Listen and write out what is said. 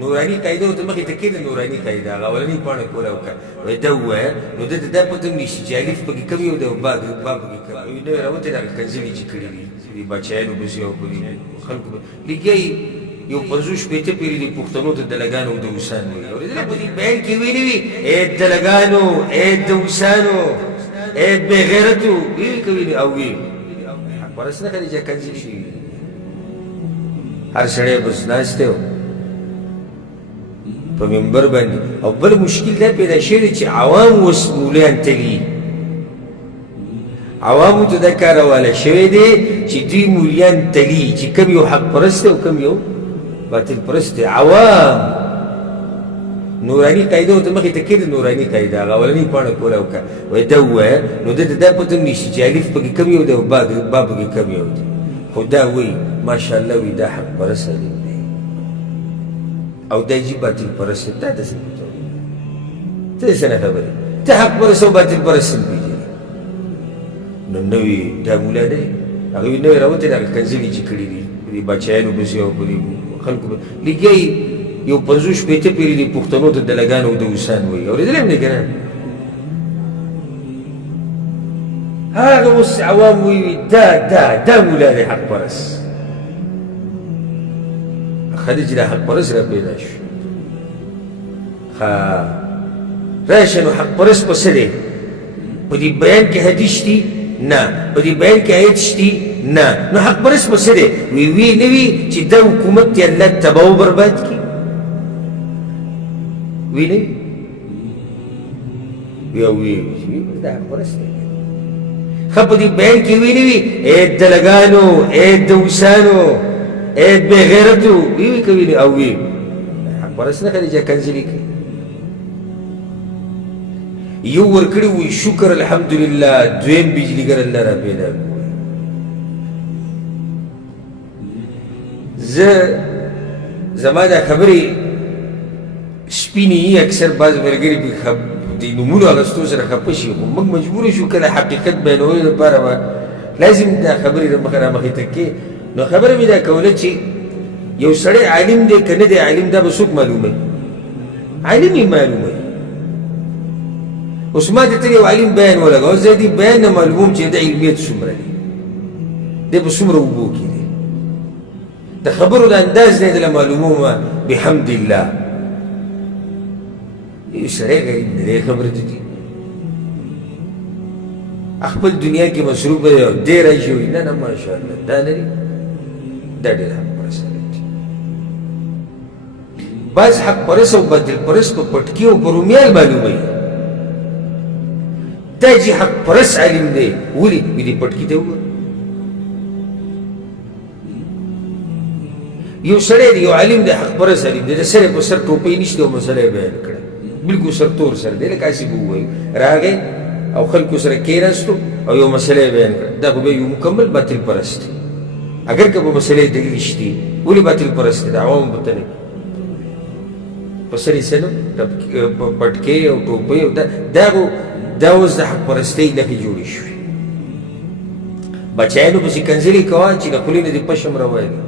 نوراني قاعده ورته مخې ته کېده نوراني قاعده هغه اولنۍ پاڼه کوله وایي دا ووایه نو ده ته دا پته هم نشي چې الف پکې کم یو دی او با پکې کم وایي نوې راوتې دغه کنځلې چې کړي دي دې باچایانو پسې او په دې خلکو لګیا یو 50 شپېته پېرې دې پښتنو ته دلګانو او دوسان وایي اورېدلی په دې بیان کې ویلي وي ای دلګانو ای دوسانو ای بېغیرتو ویلي که ویلي او وي حق پرست نه ښه دی چې کنځلې شوي هر سړی بس ناستی و په منبر باندې او بل مشکل دا پیدا شوی دی چې عوام اوس مولیان تلي عوامو ته دا کار حواله شوی دی چې دوی مولیان تلي چې کم یو حق پرست دی او کم یو باطل پرست دی عوام نوراني قاعده ورته مخې ته کېده نوراني قاعده هغه اولنۍ پاڼه کوله وایي دا ووایه نو ده ته دا پته هم نشي چې الف پکې کم یو دی او با پکې کم یو دی خو دا وایي ماشاءالله وایي دا حق پرست دی او دا جی باطل پرست تا داسې ته داسې نه خبرې ته حق پرست او باطل پرست هم پېژنې نو نوي دا مولا دی هغه وایي نوې راوتې دغه کنځلې چې کړي دي په دې باچایانو پسې او په دې خلکو لګیا یو 50 شپېته پېرې دې پښتنو ته دلګانو او دوسان وایي اورېدلی هم دی که نه هغه اوس عوام وایي دا مولا دی حق پرست خدي چې دا حق پرست را پیدا شو راشه نو حق پرست په څه دی په دې بیان کې حدیث شتي نه په دې بیان کې آیت شتي نه نو حق پرست په څه دی وی نه وي چې دا حکومت یې الله تباه او برباد کړي وی نه وي دا حق پرست دی ښه په دې بیان کې وی نه وي ای دلګانو ای دوسانو ای بېغیرتو وی که ویلي او وي حق پرست نه ښه دی چې کنځلې کوي یو ورکړي وي شکر الحمدلله دویم بجلیګر الله را پیدا کړو زما دا خبرې سپینې اکثر بعض ملګري د نومونو اخیستو سره خفه شي خو موږ مجبوره شو کله حقیقت بیانولو لپاره به لازم دا خبرې رامخې ته کړې نو خبره مې دا کوله چې یو سړی عالم دی که نه دی عالم دا به څوک معلوموي عالم یې معلوموي اوس ما ته تر یو عالم بیان ولګوه اوس زه دې بیان نه معلوموم چې د علمیت څومره دی دی په څومره اوبو کې دی د خبرو د انداز نه دله معلوموم بحمد الله یو سړی غریب نه دی خبره ته دي خپل دنیا کې مصروف دی او دی راشي وایي نه ماشاءالله دا نه دی دا ډېر حق پرست دی بعض حق پرست او باطل پرست په پټکي او په رومیال معلوموي دا چې حق پرست عالم دی ولې وي دې پټکي ته وګوره یو سړی دی یو عالم دی حق پرست عالم دی د سر په سر ټوپۍ نشته او مسله یې بیان کړه بلکل سر تور سر دی لکه هسې به ووایو راغی او خلکو سره کېناستو او یو مسله یې بیان کړه دا خو بیا یو مکمل باطل پرست دی اگر که په مسلې دلیل شتي ولې باطل پرست دی د عوامو په تنې په سر یې څه نه پټکې او ټوپۍ او دا اوس د حق پرستۍ نښې جوړې شوې بچیانو پسې کنځلې کوه چې د خولې نه دې پشم راوایلي